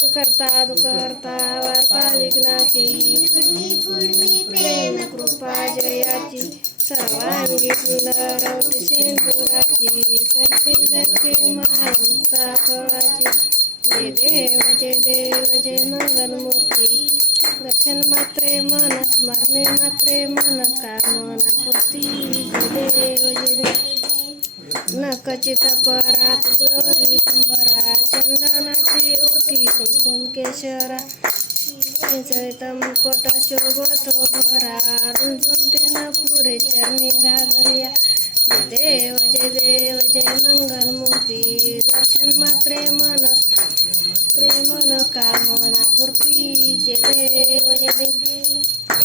सुख करता दुःख करता वार्ता विघ्नाची. प्रेम कृपा जयाची. सर्वांगी सिंदुराची. कंठी जशी माळ मुक्ता फळाची. जय देव जय देव जय मंगलमूर्ती दर्शन मात्रे मन स्मरणे मात्रे मन कामनापूर्ती जय देव जय देव कचित परात गौरी कुंभरा चंदनाची ओटी कुंकुम केशरा चिंचळितम कोट शोभतो भरा रुंजून न पुरे चरणी घागरिया देव जय देव जय मंगल मूर्ती दर्शन मात्रे मन प्रेमन कामना पूर्ती जय देव जय देव।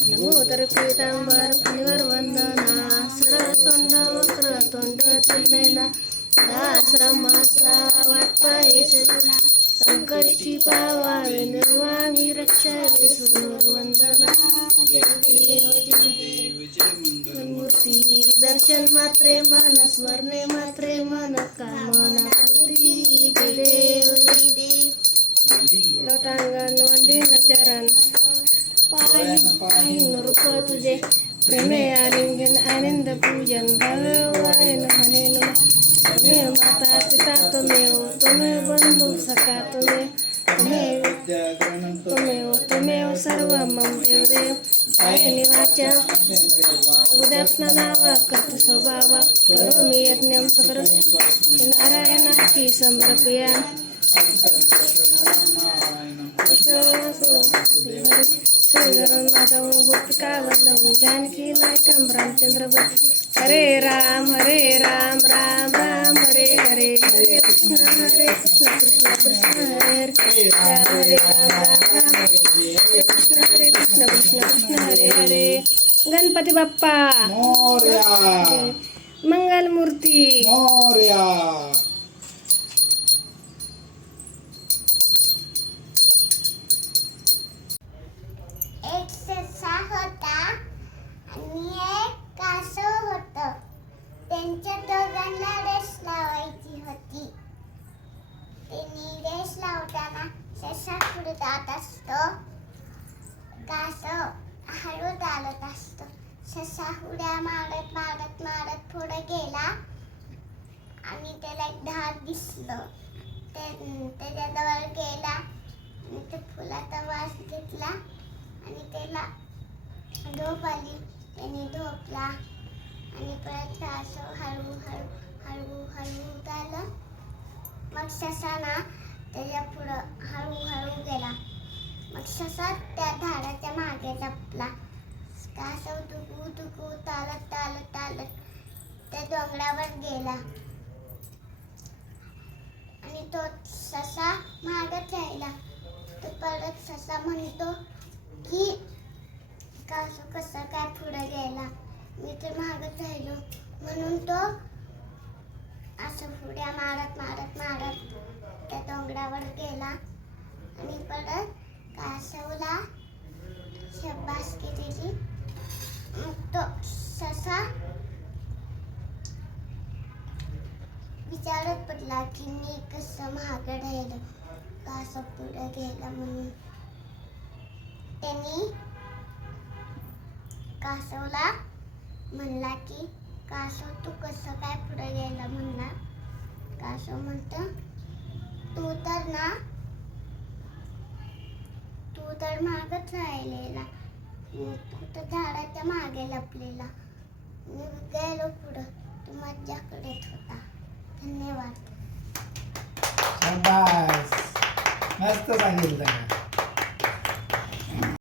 नमो तर पीतांबर फणीवर वंदना सरळ तोंड वक्र तोंड तुलना दाश्रमाचा वाटपाय संकष्टी पावावे निर्वामी रक्षावे सुंदर वंदना जय देव जय देव मूर्ती दर्शन मात्रे मन स्मरणे मात्रे मन कामना पूर्ती जय देव जय देव लोटांगण वंदिन चरण पायी पायी रूप तुझे प्रेमे आलिंगन आनंद पूजन भगवान म्हणे नमः तुम्ही माता पिता तुमेव तुमेव बंधू सखा तुमे तुमेव तुमेव तुमेव सर्व मम देवदेव आहे निवाच्या उद्यात्न नावा कर्त स्वभावा करोमि यज्ञं सकल नारायणाची समर्पया श्रीधरनाथं गोपिका वल्लभं जानकी नायकं रामचंद्र हरे राम हरे राम राम राम हरे हरे हरे कृष्ण हरे कृष्ण कृष्ण कृष्ण हरे हरे राम हरे राम राम राम हरे कृष्ण हरे कृष्ण कृष्ण कृष्ण हरे हरे गणपती बाप्पा मोर्या मंगलमूर्ती कासव हळू चालत असतो. ससा उड्या मारत मारत मारत पुढे गेला. आणि त्याला एक झाड दिसलं. ते त्याच्याजवळ गेला. आणि ते फुलाचा वास घेतला. आणि त्याला झोप आली. त्याने झोपला. आणि परत असं हळू हळू हळू हळू झालं मग ससा ना त्याच्या पुढं हळू हळू गेला. मग ससा त्या झाडाच्या मागे लपला कासव दुखू दुखू चालत चालत चालत त्या डोंगरावर गेला. आणि तो ससा मागत राहिला तो परत ससा म्हणतो की कासव कसा काय पुढे गेला? मी तर मागत राहिलो. म्हणून तो असं पुढ्या मारत मारत मारत त्या डोंगरावर गेला. आणि परत कासवला शब्बासकी दिली मग तो ससा विचारत की मी कसं महागड राहिलो कासव पुढं गेला म्हणून. त्यांनी कासवला म्हणला की कासव तू कसं काय पुढे गेला म्हणला? कासव म्हणत तू तर ना तू तर मागच राहिलेला. तू तर झाडाच्या मागे लपलेला. मी गेलो पुढं. तू माझ्याकडेच होता. धन्यवाद शाबास मस्त सांगितलं